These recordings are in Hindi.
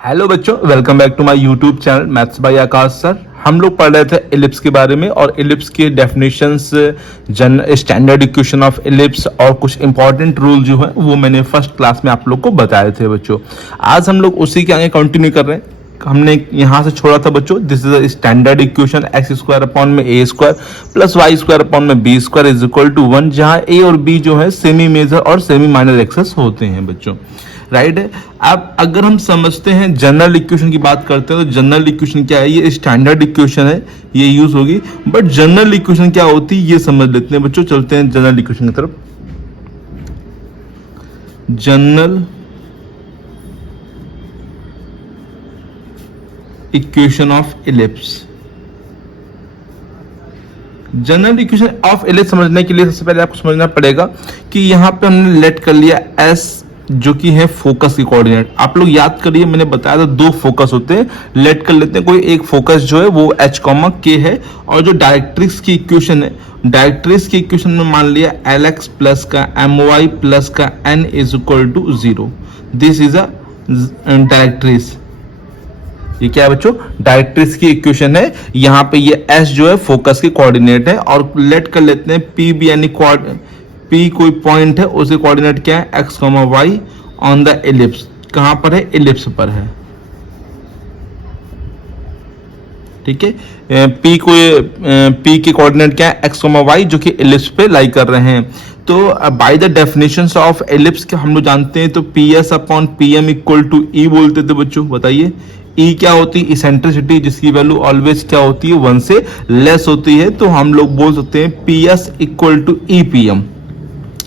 हेलो बच्चों, welcome back to my YouTube channel maths by Akash sir. हम लोग पढ़ रहे थे एलिप्स के बारे में और एलिप्स के definitions, standard equation of ellipse और कुछ इंपॉर्टेंट रूल जो है वो मैंने फर्स्ट क्लास में आप लोग को बताए थे बच्चों। आज हम लोग उसी के आगे कंटिन्यू कर रहे हैं। हमने यहाँ से छोड़ा था बच्चों, this is a standard equation x square upon में a square plus y square upon में b square is equal to 1, जहाँ ए और बी जो है सेमी मेजर और सेमी माइनर एक्सेस होते हैं बच्चों, राइट है। अब अगर हम समझते हैं जनरल इक्वेशन की बात करते हैं तो जनरल इक्वेशन क्या है, ये स्टैंडर्ड इक्वेशन है, ये यूज होगी, बट जनरल इक्वेशन क्या होती है ये समझ लेते हैं बच्चों। चलते हैं जनरल इक्वेशन की तरफ। General equation of ellipse. General equation of ellipse समझने के लिए सबसे पहले आपको समझना पड़ेगा कि यहां पे हमने लेट कर लिया एस, जो कि है फोकस की कोऑर्डिनेट। आप लोग याद करिए, मैंने बताया था दो फोकस होते हैं, लेट कर लेते हैं। कोई एक फोकस जो है वो एच कॉमा के है, और जो डायरेक्ट्रिक्स की इक्वेशन है, डायरेक्ट्रिक्स की इक्वेशन में मान लिया एल एक्स प्लस का एम वाई प्लस का n is equal to 0। This is a directrix. ये क्या है बच्चों, डायरेक्ट्रिक्स की इक्वेशन है। यहाँ पे ये एस जो है फोकस की कोऑर्डिनेट है, और लेट कर लेते हैं पी भी, यानी पी कोई पॉइंट है, उसके कोऑर्डिनेट क्या है x comma y on the ellipse. कहां पर है, एलिप्स पर है, ठीक है। पी के कोऑर्डिनेट क्या है एक्स कॉमा वाई, जो कि एलिप्स पे लाई कर रहे हैं। तो by the definitions of ellipse के हम लोग जानते हैं, तो P S upon P M equal to e बोलते थे बच्चों। बताइए ई क्या होती है, इसेंट्रिसिटी, जिसकी वैल्यू ऑलवेज क्या होती है 1 से लेस होती है। तो हम लोग बोल सकते हैं P S equal to e P M,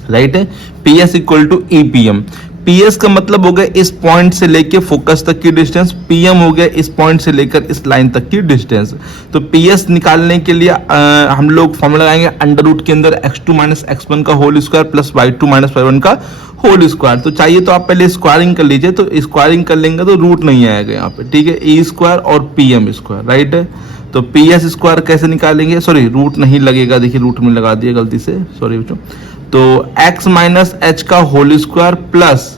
right है। P S equal to e P M. P S का मतलब हो गया इस पॉइंट से लेकर फोकस तक की डिस्टेंस, पी एम हो गया इस पॉइंट से लेकर इस लाइन तक की डिस्टेंस। तो पी एस निकालने के लिए हम लोग फॉर्मूला लगाएंगे अंडर रूट के अंदर x2 माइनस x1 का whole square plus y2 minus y1 का होल स्क्वायर। तो चाहिए तो आप पहले स्क्वायरिंग कर लीजिए, तो स्क्वायरिंग कर लेंगे तो रूट नहीं आएगा यहाँ पे, ठीक है। ई स्क्वायर और पी एम स्क्वायर, राइट है। तो पी एस स्क्वायर कैसे निकालेंगे, सॉरी रूट नहीं लगेगा, देखिए रूट में लगा दिया गलती से, सॉरी बच्चों। तो x माइनस एच का whole square plus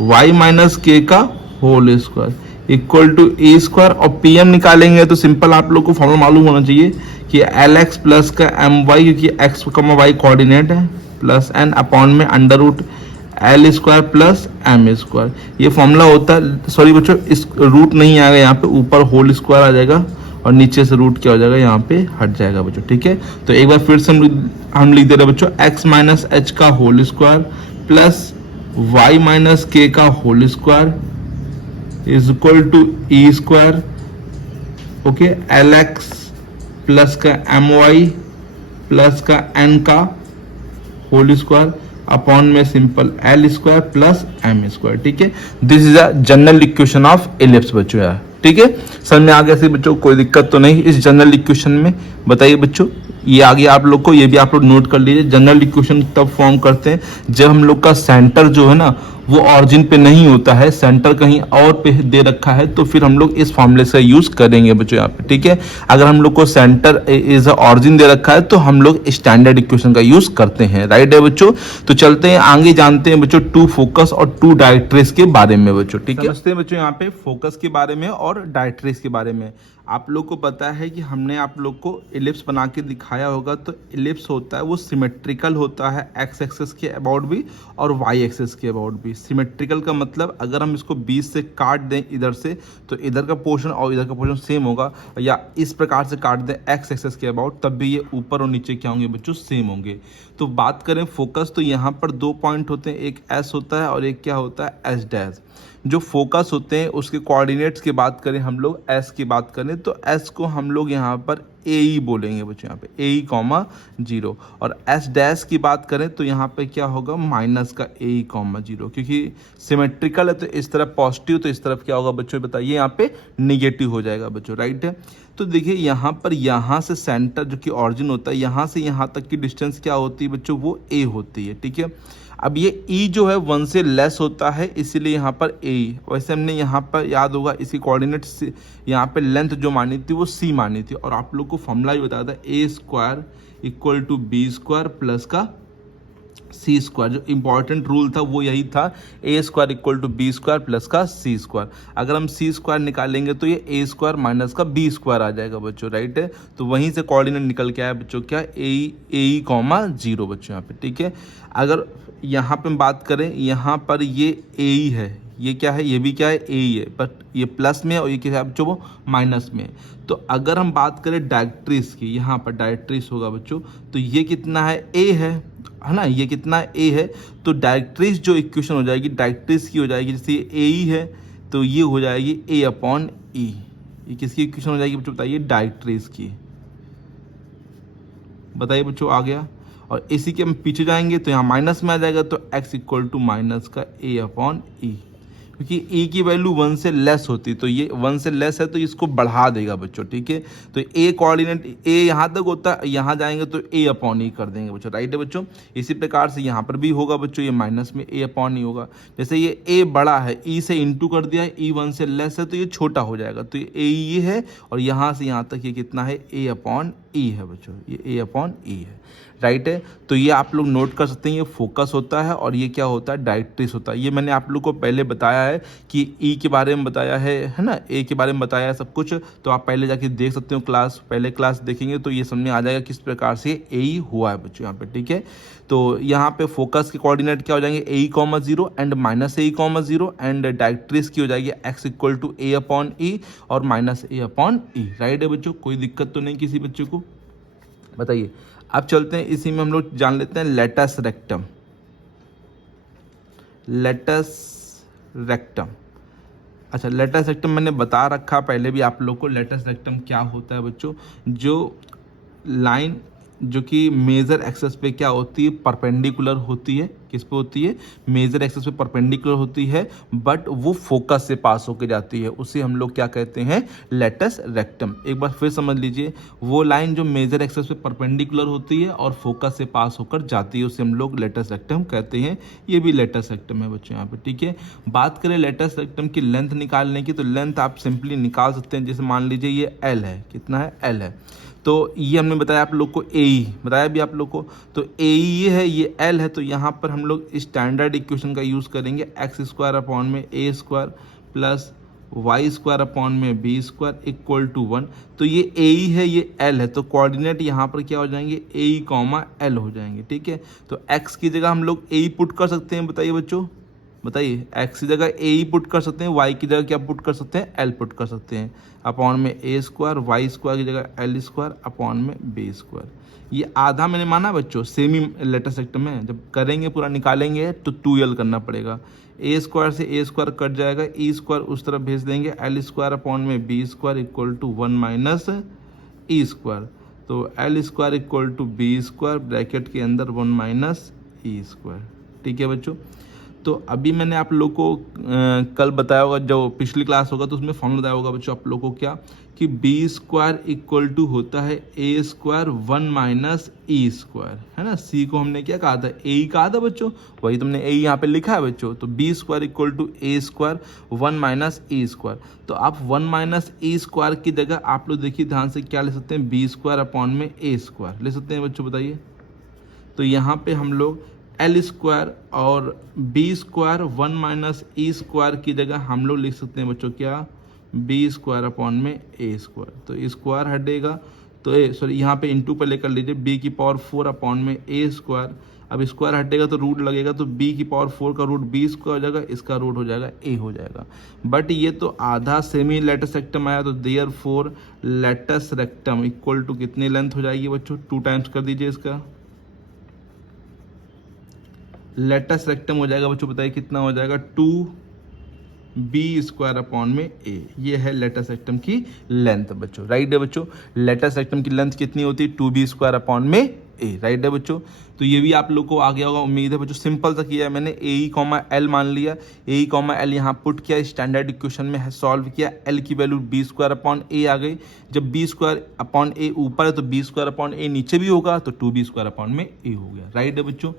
y minus k का whole square equal to a square, और पी एम निकालेंगे तो सिंपल आप लोग को फॉर्मूला मालूम होना चाहिए कि एल एक्स प्लस का एम वाई, क्योंकि एक्स कमा वाई कोऑर्डिनेट है, प्लस एन अपॉन में under root l square plus m square. ये फॉर्मूला होता है, सॉरी बच्चों इस रूट नहीं आएगा यहाँ पे, ऊपर होल स्क्वायर आ जाएगा और नीचे से रूट क्या हो जाएगा यहाँ पे हट जाएगा बच्चों, ठीक है। तो एक बार फिर से हम लिख दे रहे बच्चों एक्स माइनस एच का whole square plus y minus k का whole square is equal to e square, okay, l x plus का एम वाई प्लस का एन का होल स्क्वायर अपॉन में simple l square plus m square, ठीक है। This is a general equation of ellipse बच्चों यार, ठीक है। समझ में आ गया से बच्चों, कोई दिक्कत तो नहीं इस जनरल इक्वेशन में। बताइए बच्चों, ये आगे आप लोग को, ये भी आप लोग नोट कर लीजिए। जनरल इक्वेशन तब फॉर्म करते हैं जब हम लोग का सेंटर जो है ना वो ऑरिजिन पे नहीं होता है, सेंटर कहीं और पे दे रखा है, तो फिर हम लोग इस फॉर्मूले से यूज करेंगे बच्चों यहाँ पे, ठीक है। अगर हम लोग को सेंटर इज ऑरिजिन दे रखा है तो हम लोग स्टैंडर्ड इक्वेशन का यूज करते हैं, राइट है बच्चों। तो चलते हैं आगे, जानते हैं बच्चों टू फोकस और टू डायरेक्ट्रिक्स के बारे में बच्चों, ठीक है। समझते हैं बच्चों यहाँ पे फोकस के बारे में और डायरेक्ट्रिक्स के बारे में। आप लोग को पता है कि हमने आप लोग को एलिप्स बना के दिखाया होगा, तो एलिप्स होता है वो सिमेट्रिकल होता है, एक्स एक्सिस के अबाउट भी और वाई एक्सिस के अबाउट भी। सिमेट्रिकल का मतलब अगर हम इसको 20 से काट दें इधर से, तो इधर का पोर्शन और इधर का पोर्शन सेम होगा, या इस प्रकार से काट दें एक्स एक्सिस के अबाउट, तब भी ये ऊपर और नीचे क्या होंगे बच्चों, सेम होंगे। तो बात करें फोकस, तो यहाँ पर दो पॉइंट होते हैं, एक एस होता है और एक क्या होता है एस डैश। जो फोकस होते हैं उसके कोऑर्डिनेट्स की बात करें, हम लोग एस की बात करें तो एस को हम लोग यहाँ पर ए ई बोलेंगे बच्चों, यहाँ पे ए ई कॉमा 0, और एस डैश की बात करें तो यहाँ पे क्या होगा माइनस का ए ई कॉमा 0, क्योंकि सिमेट्रिकल है तो इस तरफ पॉजिटिव, तो इस तरफ क्या होगा बच्चों बताइए, यहाँ पे निगेटिव हो जाएगा बच्चों, राइट है। तो देखिए यहाँ पर, यहाँ से सेंटर जो कि ऑरिजिन होता है, यहाँ से यहाँ तक की डिस्टेंस क्या होती है बच्चों, वो ए होती है, ठीक है। अब ये ई जो है 1 से लेस होता है, इसीलिए यहाँ पर ए। वैसे हमने यहाँ पर याद होगा इसकी कोऑर्डिनेट्स, यहाँ पे लेंथ जो मानी थी वो सी मानी थी, और आप लोग को फॉर्मूला भी बताया था a square equal to b square plus का सी स्क्वायर, जो इंपॉर्टेंट रूल था वो यही था, a square equal to b square plus का सी स्क्वायर। अगर हम सी स्क्वायर निकालेंगे तो ये ए स्क्वायर माइनस का बी स्क्वायर आ जाएगा बच्चों, राइट है। तो वहीं से कोऑर्डिनेट निकल के आया बच्चों क्या, ए कॉमा 0 बच्चों यहाँ पे, ठीक है। अगर यहाँ पे हम बात करें, यहाँ पर ये ए ही है, ये क्या है, ये भी क्या है, ए ही है, बट ये प्लस में है और ये क्या है बच्चों, वो माइनस में है। तो अगर हम बात करें डायरेक्ट्रिक्स की, यहाँ पर डायरेक्ट्रिक्स होगा बच्चों, तो ये कितना है, ए है ना, ये कितना ए है। तो डायरेक्ट्रिक्स जो इक्वेशन हो जाएगी डायरेक्ट्रिक्स की हो जाएगी, जैसे ये ए ही है तो ये हो जाएगी ए अपॉन ई। ये किसकी इक्वेशन हो जाएगी बच्चों, बताइए, डायरेक्ट्रिक्स की। बताइए बच्चों, आ गया। और इसी के हम पीछे जाएंगे तो यहाँ माइनस में आ जाएगा, तो x इक्वल टू माइनस का ए अपॉन ई, क्योंकि e की वैल्यू 1 से लेस होती है, तो ये 1 से लेस है तो इसको बढ़ा देगा बच्चों, ठीक है। तो a कोऑर्डिनेट a यहाँ तक होता है, यहाँ जाएंगे तो a अपॉन ई कर देंगे बच्चों, राइट है बच्चों। इसी प्रकार से यहाँ पर भी होगा बच्चों, ये माइनस में a अपॉन ई होगा। जैसे ये a बड़ा है, e से इंटू कर दिया है, e 1 से लेस है तो ये छोटा हो जाएगा, तो ये a ये है, और यहाँ से यहाँ तक ये कितना है, a अपॉन ई है बच्चों, ये a अपॉन ई है, राइट है। तो ये आप लोग नोट कर सकते हैं, ये फोकस होता है और ये क्या होता है, डायरेक्ट्रिक्स होता है। ये मैंने आप लोग को पहले बताया है कि ई के बारे में बताया है ना, ए के बारे में बताया है सब कुछ, तो आप पहले जाके देख सकते हो क्लास, पहले क्लास देखेंगे तो ये समझ में आ जाएगा किस प्रकार से ए ई हुआ है बच्चों यहाँ पे, ठीक है। तो यहाँ पे फोकस के कोऑर्डिनेट क्या हो जाएंगे, a comma 0 and minus a comma 0, and directrix की हो जाएगी x equal to a upon e और minus a upon e, right है बच्चों। कोई दिक्कत तो नहीं किसी बच्चे को, बताइए। अब चलते हैं, इसी में हम लोग जान लेते हैं लेटस रेक्टम। लेटस रेक्टम, अच्छा, लेटस रेक्टम मैंने बता रखा पहले भी आप लोग को। लेटस रेक्टम क्या होता है बच्चों, जो लाइन जो कि मेजर एक्सेस पे क्या होती है, परपेंडिकुलर होती है। किस पे होती है, मेजर एक्सेस पे परपेंडिकुलर होती है, बट वो फोकस से पास होके जाती है, उसे हम लोग क्या कहते हैं, लेटस रेक्टम। एक बार फिर समझ लीजिए, वो लाइन जो मेजर एक्सेस पे परपेंडिकुलर होती है और फोकस से पास होकर जाती है, उसे हम लोग लेटस रेक्टम कहते हैं। ये भी लेटस रेक्टम है बच्चों यहाँ पे, ठीक है। बात करें लेटस रेक्टम की लेंथ निकालने की, तो लेंथ आप सिंपली निकाल सकते हैं। जैसे मान लीजिए ये एल है, कितना है, एल है, तो ये हमने बताया आप लोग को, ए बताया भी आप लोग को, तो ए ये है, ये एल है। तो यहाँ पर हम लोग स्टैंडर्ड इक्वेशन का यूज़ करेंगे, एक्स स्क्वायर अपॉन में a square plus y square upon में बी स्क्वायर इक्वल टू 1। तो ये ए ही है, ये एल है, तो कोऑर्डिनेट यहाँ पर क्या हो जाएंगे, ए कॉमा एल हो जाएंगे, ठीक है। तो एक्स की जगह हम लोग ए पुट कर सकते हैं, बताइए बच्चों, बताइए। एक्स की जगह ए ही पुट कर सकते हैं, वाई की जगह क्या पुट कर सकते हैं, एल पुट कर सकते हैं, अपॉन में ए स्क्वायर, वाई स्क्वायर की जगह एल स्क्वायर अपॉन में बी स्क्वायर। ये आधा मैंने माना बच्चों, सेमी लेटस रेक्टम में जब करेंगे पूरा निकालेंगे तो 2l करना पड़ेगा। ए स्क्वायर से ए स्क्वायर कट जाएगा, ई स्क्वायर उस तरफ भेज देंगे, एल स्क्वायर अपॉन में b square equal to 1 minus e square. तो l square equal to b square bracket के अंदर 1 माइनस ई स्क्वायर, ठीक है बच्चों। तो अभी मैंने आप लोग को कल बताया होगा, जो पिछली क्लास होगा तो उसमें फॉर्मूला बताया होगा बच्चों आप लोग को, क्या कि बी स्क्वायर इक्वल टू होता है ए स्क्वायर 1 माइनस ई स्क्वायर, है ना। सी को हमने क्या कहा था, ए ही कहा था बच्चों, वही तुमने ए यहाँ पे लिखा है बच्चों। तो b square equal to a square 1 minus e square. तो आप 1 माइनस ई स्क्वायर की जगह आप लोग देखिए ध्यान से क्या ले सकते हैं, बी स्क्वायर अपॉन में ए स्क्वायर ले सकते हैं बच्चों, बताइए। तो यहाँ पे हम लोग एल स्क्वायर और B square 1 minus e square की जगह हम लोग लिख सकते हैं बच्चों, क्या, बी स्क्वायर अपॉन में ए स्क्वायर। तो स्क्वायर हटेगा तो सॉरी यहाँ पे इंटू पर लेकर लीजिए, बी की पावर 4 अपॉन में ए स्क्वायर। अब स्क्वायर हटेगा तो रूट लगेगा, तो बी की पावर 4 का रूट बी स्क्वायर हो जाएगा, इसका रूट हो जाएगा ए हो जाएगा। बट ये तो आधा सेमी लेटस रेक्टम आया, तो therefore latus rectum equal to कितनी लेंथ हो जाएगी बच्चों, 2 टाइम्स कर दीजिए इसका, लेटस रेक्टम हो जाएगा बच्चों, बताइए कितना हो जाएगा, 2b स्क्वायर अपॉन में a। ये है लेटस रेक्टम की लेंथ बच्चों, राइट है बच्चों। लेटस रेक्टम की लेंथ कितनी होती है, 2b स्क्वायर अपॉन में a, राइट है बच्चों। तो ये भी आप लोग को आ गया होगा, उम्मीद है बच्चों। सिंपल सा किया है मैंने, ए कॉमा एल मान लिया, ए कॉमा एल यहाँ पुट किया, स्टैंडर्ड इक्वेशन में सॉल्व किया, एल की वैल्यू बी स्क्वायर अपॉन ए आ गई। जब बी स्क्वायर अपॉन ए ऊपर है तो बी स्क्वायर अपॉन ए नीचे भी होगा, तो 2b स्क्वायर अपॉन में ए हो गया, राइट है बच्चों।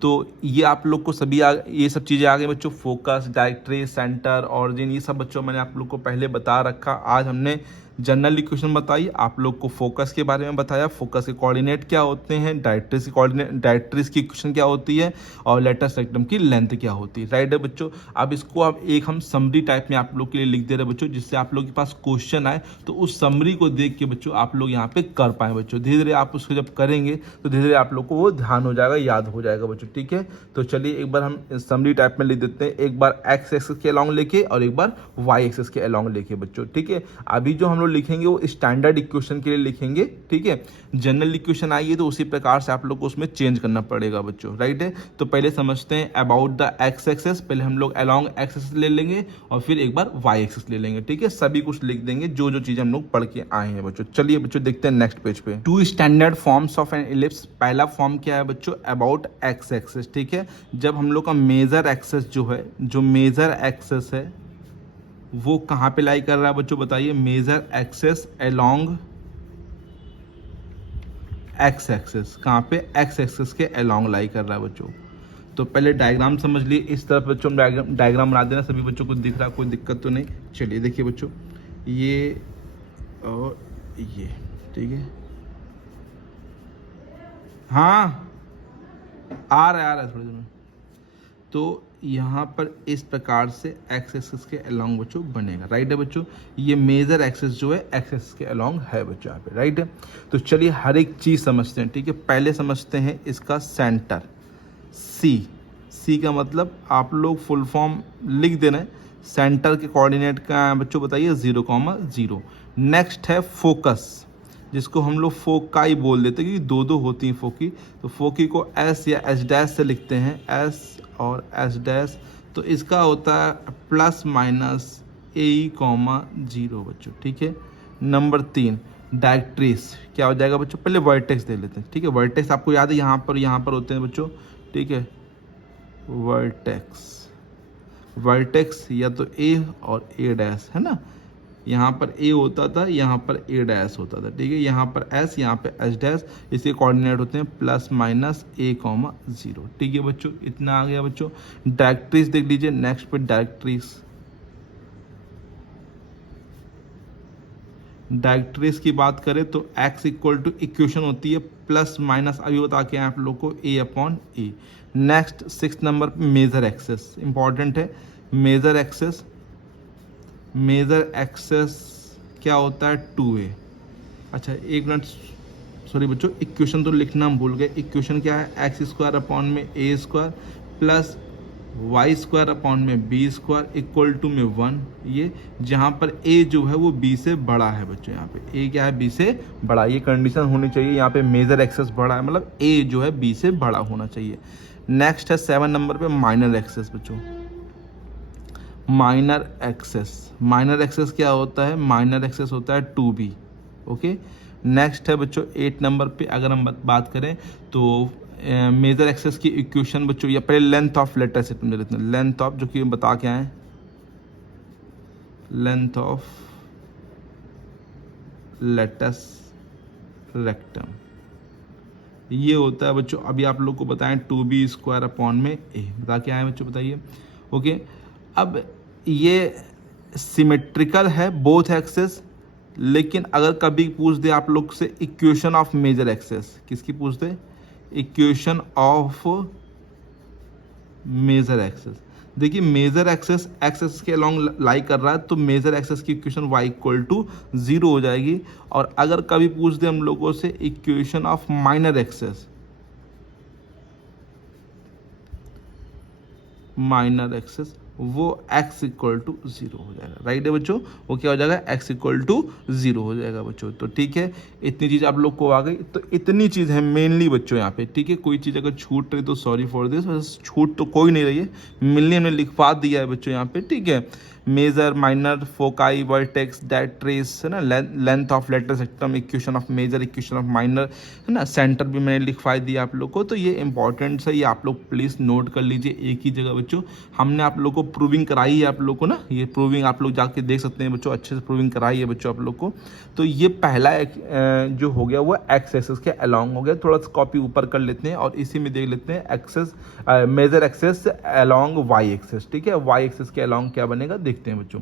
तो ये आप लोग को सभी ये सब चीज़ें आ गई बच्चों, फोकस, डायरेक्ट्रिक्स, सेंटर, ऑरिजिन, ये सब बच्चों मैंने आप लोग को पहले बता रखा। आज हमने जनरल इक्वेशन बताई, आप लोग को फोकस के बारे में बताया, फोकस के कोऑर्डिनेट क्या होते हैं, डायरेक्ट्रिक्स की कोऑर्डिनेट, डायरेक्ट्रिक्स की इक्वेशन क्या होती है, और लेटेस्ट सेक्टम की लेंथ क्या होती है, राइट है बच्चों। अब इसको अब एक हम समरी टाइप में आप लोग के लिए लिख दे रहे हैं बच्चों, जिससे आप लोग के पास क्वेश्चन आए तो उस समरी को देख के बच्चों आप लोग यहाँ पे कर पाए बच्चों। धीरे धीरे आप उसको जब करेंगे तो धीरे धीरे आप लोग को वो ध्यान हो जाएगा, याद हो जाएगा बच्चों, ठीक है। तो चलिए एक बार हम समरी टाइप में लिख देते हैं, एक बार एक्स एक्सिस के अलॉन्ग लेके और एक बार वाई एक्सिस के अलॉन्ग लेके बच्चों, ठीक है। अभी जो हम लोग लिखेंगे वो स्टैंडर्ड इक्वेशन के लिए लिखेंगे, ठीक है। जनरल इक्वेशन आई है तो उसी प्रकार से आप लोग को उसमें चेंज करना पड़ेगा बच्चों, राइट है। तो पहले समझते हैं अबाउट द एक्स एक्सिस, पहले हम लोग अलॉन्ग एक्स एक्सिस ले लेंगे और फिर एक बार वाई एक्सिस ले लेंगे, ठीक है। सभी कुछ लिख देंगे जो जो चीजें हम लोग पढ़ के आए हैं बच्चों। चलिए बच्चों देखते हैं नेक्स्ट पेज पे। Two standard forms of an ellipse, पहला फॉर्म क्या है बच्चों, अबाउट एक्स एक्सिस, ठीक है। जब हम लोग का मेजर एक्सिस जो है, जो मेजर एक्सिस है वो कहाँ पे लाई कर रहा है बच्चों बताइए, major axis along x axis, कहाँ पे, एक्स एक्सिस के अलोंग लाई कर रहा है बच्चों। तो पहले डायग्राम समझ लिए, इस तरफ बच्चों डायग्राम बना देना, सभी बच्चों को दिख रहा, कोई दिक्कत तो नहीं। चलिए देखिए बच्चों, ये और ये, ठीक है। हाँ आ रहा है थोड़ी देर में। तो यहाँ पर इस प्रकार से एक्स एक्सिस के अलोंग बच्चों बनेगा, राइट है बच्चों। ये मेजर एक्सिस जो है एक्स एक्सिस के अलोंग है बच्चों यहाँ पे, राइट है। तो चलिए हर एक चीज़ समझते हैं, ठीक है। पहले समझते हैं इसका सेंटर, सी का मतलब आप लोग फुल फॉर्म लिख देना है। सेंटर के कोऑर्डिनेट का बच्चों बताइए 0,0। नेक्स्ट है फोकस, जिसको हम लोग फोकाई बोल देते हैं, क्योंकि दो दो होती हैं फोकी। तो फोकी को एस या एस डैश से लिखते हैं, एस और एस डैश। तो इसका होता है प्लस माइनस a,0 बच्चों, ठीक है। नंबर 3 डायरेक्ट्रिक्स क्या हो जाएगा बच्चों, पहले वर्टेक्स दे लेते हैं, ठीक है। वर्टेक्स आपको याद है यहाँ पर होते हैं बच्चों, ठीक है। वर्टेक्स या तो ए और ए डैश है ना, यहाँ पर ए होता था, यहाँ पर ए डैश होता था, ठीक है। यहाँ पर एस, यहाँ पे एस डैश, इसके कोऑर्डिनेट होते हैं प्लस माइनस a,0, ठीक है बच्चों। इतना आ गया बच्चों। डायरेक्ट्रिक्स देख लीजिए, नेक्स्ट पे डायरेक्ट्रिक्स की बात करें तो x इक्वल टू इक्वेशन होती है प्लस माइनस, अभी बता के आप लोग को a/a। नेक्स्ट 6 नंबर पे मेजर एक्सेस, इंपॉर्टेंट है। मेजर एक्सेस क्या होता है, 2a। अच्छा एक मिनट, सॉरी बच्चों, इक्वेशन तो लिखना हम भूल गए। इक्वेशन क्या है, x² / a² plus y² / b² = में 1। ये जहाँ पर a जो है वो b से बड़ा है बच्चों, यहाँ पे a क्या है, b से बड़ा, ये कंडीशन होनी चाहिए। यहाँ पे मेजर एक्सेस बड़ा है, मतलब a जो है b से बड़ा होना चाहिए। नेक्स्ट है 7 नंबर पे माइनर एक्सेस बच्चों। माइनर एक्सेस क्या होता है, माइनर एक्सेस होता है 2b, ओके। नेक्स्ट है बच्चों 8 नंबर पे, अगर हम बात करें तो मेजर एक्सेस की इक्वेशन बच्चों, या पहले लेंथ ऑफ लेटर सेक्टम ले लेते हैं। लेंथ ऑफ, जो कि बता के आए, लेंथ ऑफ लेटस रेक्टम, ये होता है बच्चों, अभी आप लोग को बताएं 2b² / a, बता के आए बच्चों, बताइए, ओके। अब ये सिमेट्रिकल है बोथ एक्सेस, लेकिन अगर कभी पूछ दे आप लोग से इक्वेशन ऑफ मेजर एक्सेस, किसकी पूछ दे, इक्वेशन ऑफ मेजर एक्सेस। देखिए मेजर एक्सेस एक्सेस के अलॉन्ग लाई कर रहा है, तो मेजर एक्सेस की इक्वेशन y = 0 हो जाएगी। और अगर कभी पूछ दे हम लोगों से इक्वेशन ऑफ माइनर एक्सेस, वो x = 0 हो जाएगा, राइट है बच्चों। वो क्या हो जाएगा, x = 0 हो जाएगा बच्चों। तो ठीक है, इतनी चीज़ आप लोग को आ गई। तो इतनी चीज़ है मेनली बच्चों यहाँ पे, ठीक है। कोई चीज़ अगर छूट रही तो सॉरी फॉर दिस, छूट तो कोई नहीं रही है, मिलने में लिखवा दिया है बच्चों यहाँ पे, ठीक है। Major, minor, foci, vertex, directrix है ना, length of latus rectum, equation of major, equation of minor है ना, सेंटर भी मैंने लिखवा दिया आप लोग को। तो ये इंपॉर्टेंट है, ये आप लोग प्लीज़ नोट कर लीजिए एक ही जगह बच्चों। हमने आप लोग को प्रूविंग कराई है आप लोग को ना, ये प्रूविंग आप लोग जाके देख सकते हैं बच्चों, अच्छे से प्रूविंग कराई है बच्चों आप लोग को। तो ये पहला जो हो गया वो एक्स एक्सेस के अलॉन्ग हो गया। थोड़ा सा कॉपी ऊपर कर लेते हैं और इसी में देख लेते हैं axis, major axis along y axis, ठीक है। वाई एक्सेस के अलॉन्ग क्या बनेगा देखते हैं बच्चों।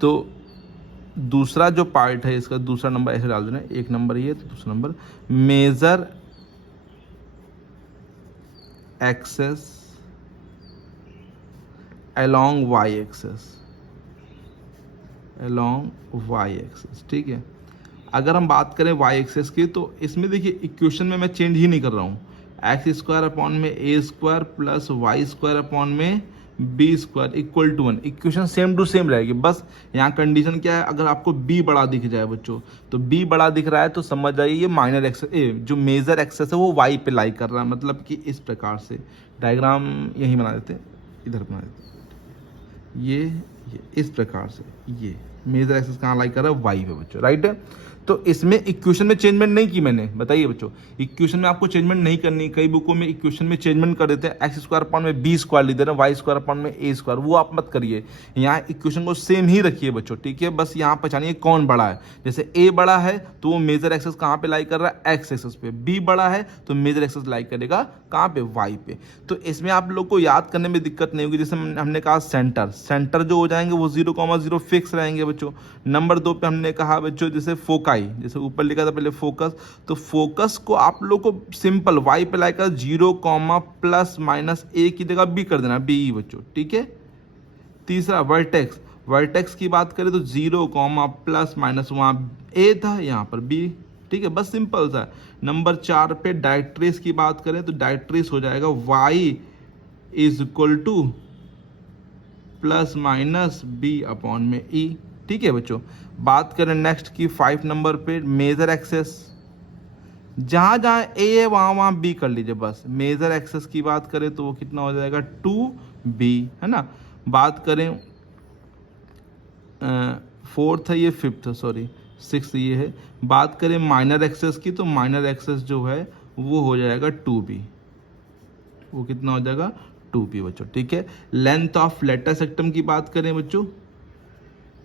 तो दूसरा जो पार्ट है इसका, दूसरा नंबर ऐसे डाल देना, एक नंबर ये तो दूसरा number major axis along y axis, along y axis, ठीक है। अगर हम बात करें y एक्सेस की तो इसमें देखिए इक्वेशन में मैं चेंज ही नहीं कर रहा हूँ, एक्स स्क्वायर अपॉन में a square plus y square upon में b square equal to 1, equation same to same रहेगी। बस यहाँ कंडीशन क्या है, अगर आपको b बड़ा दिख जाए बच्चों, तो b बड़ा दिख रहा है तो समझ जाइए ये माइनर एक्सेस, जो मेजर एक्सेस है वो y पे लाई कर रहा है, मतलब कि इस प्रकार से डायग्राम यहीं बना देते हैं, इधर बना देते हैं, ये इस प्रकार से, ये मेजर एक्सेस कहाँ लाई कर रहा है, y पे बच्चों, राइट है। तो इसमें इक्वेशन में चेंजमेंट नहीं की मैंने, बताइए बच्चों, इक्वेशन में आपको चेंजमेंट नहीं करनी। कई बुकों में इक्वेशन में चेंजमेंट कर देते हैं, एक्स स्क्वायर अपॉन में बी स्क्वायर लिख दे रहे हैं, वाई स्क्वायर अपॉन में ए स्क्वायर, वो आप मत करिए। यहाँ इक्वेशन को सेम ही रखिए बच्चों, ठीक है। बस यहाँ पहचानिए कौन बड़ा है, जैसे ए बड़ा है तो वो मेजर एक्सेस कहाँ पे लाई कर रहा है, एक्स एक्सेस पे, बी बड़ा है तो मेजर एक्सेस लाई करेगा कहाँ पे, वाई पे। तो इसमें आप लोग को याद करने में दिक्कत नहीं होगी। जैसे हमने कहा सेंटर जो हो जाएंगे वो 0,0 फिक्स रहेंगे बच्चों। नंबर 2 पे हमने कहा बच्चों जैसे फोकाई, जैसे ऊपर लिखा था पहले फोकस, तो फोकस को आप लोग को सिंपल वाई पे लाई कर 0, प्लस माइनस ए की जगह बी कर देना, बी बच्चों, ठीक है। तीसरा वर्टेक्स, वर्टेक्स की बात करें तो 0, प्लस माइनस, वहाँ ए था यहाँ पर बी, ठीक है, बस सिंपल सा। नंबर 4 पे डायरेक्ट्रिक्स की बात करें तो डायरेक्ट्रिक्स हो जाएगा y is equal to plus minus b upon में ई, ठीक है बच्चों। बात करें नेक्स्ट की 5 नंबर पे मेजर एक्सेस, जहाँ जहाँ ए है वहाँ बी कर लीजिए बस। मेजर एक्सेस की बात करें तो वो कितना हो जाएगा 2b, है ना। बात करें 4th है ये, 5th सॉरी 6th ये है। बात करें माइनर एक्सेस की तो माइनर एक्सेस जो है वो हो जाएगा 2b, वो कितना हो जाएगा 2b बच्चों, ठीक है। लेंथ ऑफ लेटस रेक्टम की बात करें बच्चों,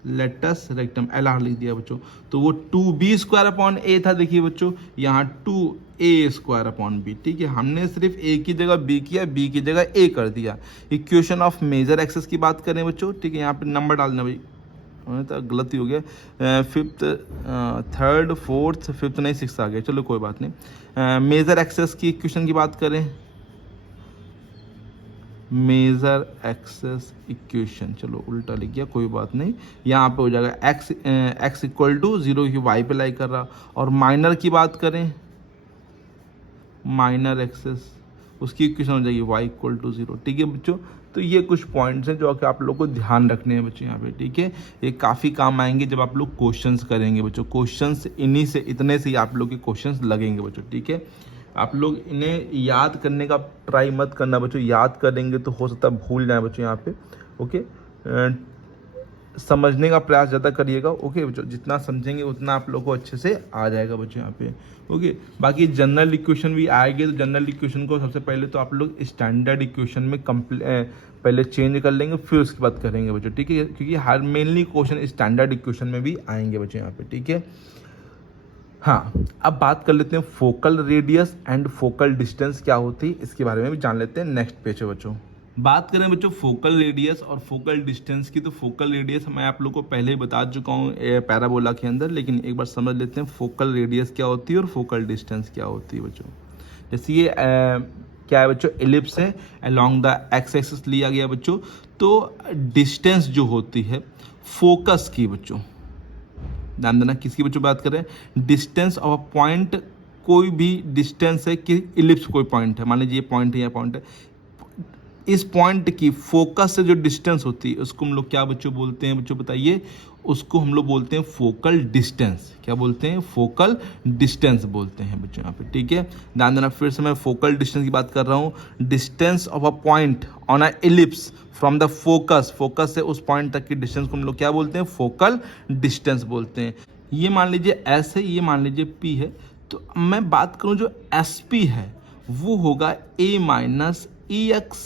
लेटस रेक्टम एल आर लिख दिया बच्चों, तो वो 2b स्क्वायर अपॉन ए था, देखिए बच्चों यहाँ 2a स्क्वायर अपॉन बी, ठीक है। हमने सिर्फ a की जगह b किया, b की जगह a कर दिया। इक्वेशन ऑफ मेजर एक्सेस की बात करें बच्चों, ठीक है, यहाँ पे नंबर डालना भाई, तो गलती हो गया, 5th 3rd 4th 5th नहीं 6th आ गया, चलो कोई बात नहीं। मेजर एक्सेस की इक्वेशन की बात करें, मेजर एक्सेस इक्वेशन, चलो उल्टा लिख गया कोई बात नहीं, यहाँ पे हो जाएगा x इक्वल टू 0 की y पे लाई कर रहा। और माइनर की बात करें, माइनर एक्सेस उसकी इक्वेशन हो जाएगी y इक्वल टू 0, ठीक है बच्चों। तो ये कुछ पॉइंट्स हैं जो कि आप लोग को ध्यान रखने हैं बच्चों यहाँ पे, ठीक है। ये काफ़ी काम आएंगे जब आप लोग क्वेश्चंस करेंगे बच्चों, क्वेश्चंस इन्हीं से, इतने से ही आप लोग के क्वेश्चंस लगेंगे बच्चों, ठीक है। आप लोग इन्हें याद करने का ट्राई मत करना बच्चों, याद करेंगे तो हो सकता है भूल जाए बच्चों यहाँ पे, ओके। समझने का प्रयास ज़्यादा करिएगा, ओके बच्चों, जितना समझेंगे उतना आप लोग को अच्छे से आ जाएगा बच्चों यहाँ पे, ओके। बाकी जनरल इक्वेशन भी आएंगे, तो जनरल इक्वेशन को सबसे पहले तो आप लोग स्टैंडर्ड इक्वेशन में पहले चेंज कर लेंगे, फिर उसके बाद करेंगे बच्चों, ठीक है, क्योंकि हर मेनली क्वेश्चन स्टैंडर्ड इक्वेशन में भी आएंगे बच्चों यहाँ पे, ठीक है। हाँ, अब बात कर लेते हैं focal radius and focal distance क्या होती है, इसके बारे में भी जान लेते हैं नेक्स्ट पेज पे बच्चों। बात करें बच्चों फोकल रेडियस और फोकल डिस्टेंस की, तो फोकल रेडियस मैं आप लोग को पहले ही बता चुका हूँ पैराबोला के अंदर, लेकिन एक बार समझ लेते हैं फोकल रेडियस क्या होती है और फोकल डिस्टेंस क्या होती है बच्चों। जैसे ये क्या है बच्चों, एलिप्स है, अलोंग द एक्स एक्सिस लिया गया बच्चों। तो डिस्टेंस जो होती है फोकस की बच्चों, ध्यान देना किसकी बच्चों बात करें, डिस्टेंस ऑफ अ पॉइंट, कोई भी डिस्टेंस है कि इलिप्स कोई पॉइंट है, मान लीजिए ये पॉइंट है या पॉइंट है, इस पॉइंट की फोकस से जो डिस्टेंस होती है उसको हम लोग क्या बच्चों बोलते हैं बच्चों, बताइए। उसको हम लोग बोलते हैं फोकल डिस्टेंस। क्या बोलते हैं, फोकल डिस्टेंस बोलते हैं बच्चों यहाँ पे, ठीक है। ध्यान देना, फिर से मैं फोकल डिस्टेंस की बात कर रहा हूँ, distance of a point on a ellipse from the focus, focus से उस पॉइंट तक की डिस्टेंस को हम लोग क्या बोलते हैं, फोकल डिस्टेंस बोलते हैं। ये मान लीजिए एस है, ये मान लीजिए पी है, तो मैं बात करूँ जो एस पी है वो होगा ए माइनस ई एक्स,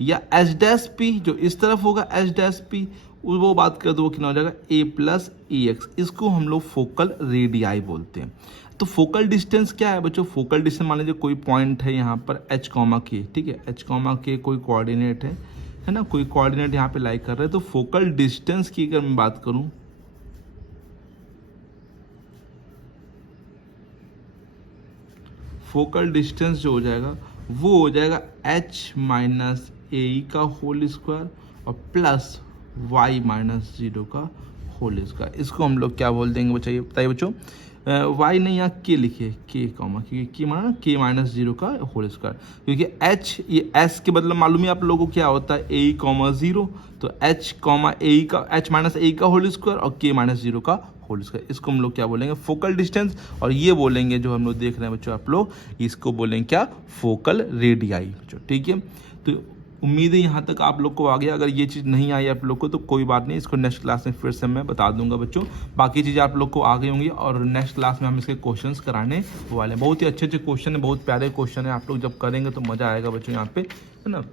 या एच डैश पी जो इस तरफ होगा एच डैश पी, वो बात करें तो वो कितना हो जाएगा ए प्लस ई एक्स। इसको हम लोग फोकल रेडियाई बोलते हैं। तो फोकल डिस्टेंस क्या है बच्चों, फोकल डिस्टेंस मान लीजिए कोई पॉइंट है यहाँ पर एच कॉमा के, ठीक है, एच कॉमा के कोई कोऑर्डिनेट है ना, कोई कोऑर्डिनेट यहाँ पे लाई कर रहा है, तो फोकल डिस्टेंस की अगर मैं बात करूँ, फोकल डिस्टेंस जो हो जाएगा वो हो जाएगा h माइनस ए का होल स्क्वायर और प्लस y माइनस 0 का होल स्क्वायर। इसको हम लोग क्या बोल देंगे बच्चा, ये बताइए बच्चों। y नहीं, यहाँ k लिखिए, k कॉमा, क्योंकि k माना k माइनस 0 का होल स्क्वायर, क्योंकि h ये s के बदले मालूम है आप लोगों को क्या होता है, a कॉमा 0, तो h कॉमा a का h माइनस a का होल स्क्वायर और k माइनस 0 का होल स्क्वायर। इसको हम लोग क्या बोलेंगे, फोकल डिस्टेंस। और ये बोलेंगे जो हम लोग देख रहे हैं बच्चों आप लोग, इसको बोलेंगे क्या, फोकल रेडियाई बच्चों, ठीक है। तो उम्मीद है यहाँ तक आप लोग को आ गया। अगर ये चीज़ नहीं आई आप लोग को तो कोई बात नहीं, इसको नेक्स्ट क्लास में फिर से मैं बता दूंगा बच्चों। बाकी चीज़ें आप लोग को आ गई होंगी और नेक्स्ट क्लास में हम इसके क्वेश्चंस कराने वाले हैं। बहुत ही अच्छे अच्छे क्वेश्चन है, बहुत प्यारे क्वेश्चन है, आप लोग जब करेंगे तो मज़ा आएगा बच्चों यहाँ पे, है ना।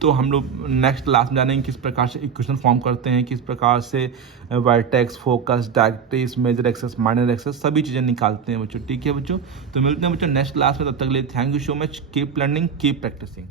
तो हम लोग नेक्स्ट क्लास में जानेंगे किस प्रकार से इक्वेशन फॉर्म करते हैं, किस प्रकार से vertex, focus, directrix, major axis, minor axis, सभी चीज़ें निकालते हैं बच्चों, ठीक है बच्चों। तो मिलते हैं बच्चों नेक्स्ट क्लास में, तब तक के लिए thank you so much. Keep learning, keep practising.